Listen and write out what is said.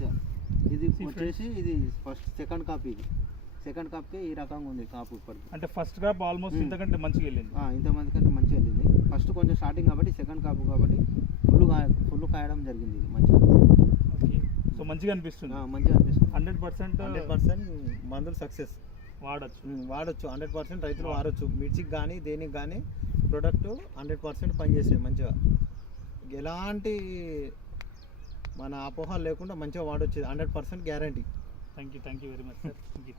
మంచిగా. ఇది వచ్చేసి ఇది ఫస్ట్ సెకండ్ కాప్, ఇది సెకండ్ కాప్కి ఈ రకంగా ఉంది కాపు ఇప్పటికి. అంటే ఫస్ట్ క్రాప్ ఆల్మోస్ట్ ఇంతకంటే మంచిగా వెళ్ళింది. ఇంతమంది కంటే మంచిగా వెళ్ళింది. ఫస్ట్ కొంచెం స్టార్టింగ్ కాబట్టి సెకండ్ కాపు కాబట్టి ఫుల్ కాయడం జరిగింది ఇది మంచిగా. ఓకే, సో మంచిగా అనిపిస్తుంది. మంచిగా అనిపిస్తుంది. 100% మందులు సక్సెస్ వాడచ్చు. 100% రైతులు వాడచ్చు. మిర్చికి కానీ దేనికి కానీ ప్రొడక్ట్ 100% పనిచేసేది మంచిగా. ఎలాంటి మన అపోహలు లేకుండా మంచిగా వాడచ్చు. 100% guarantee. Thank you very much sir. Thank you.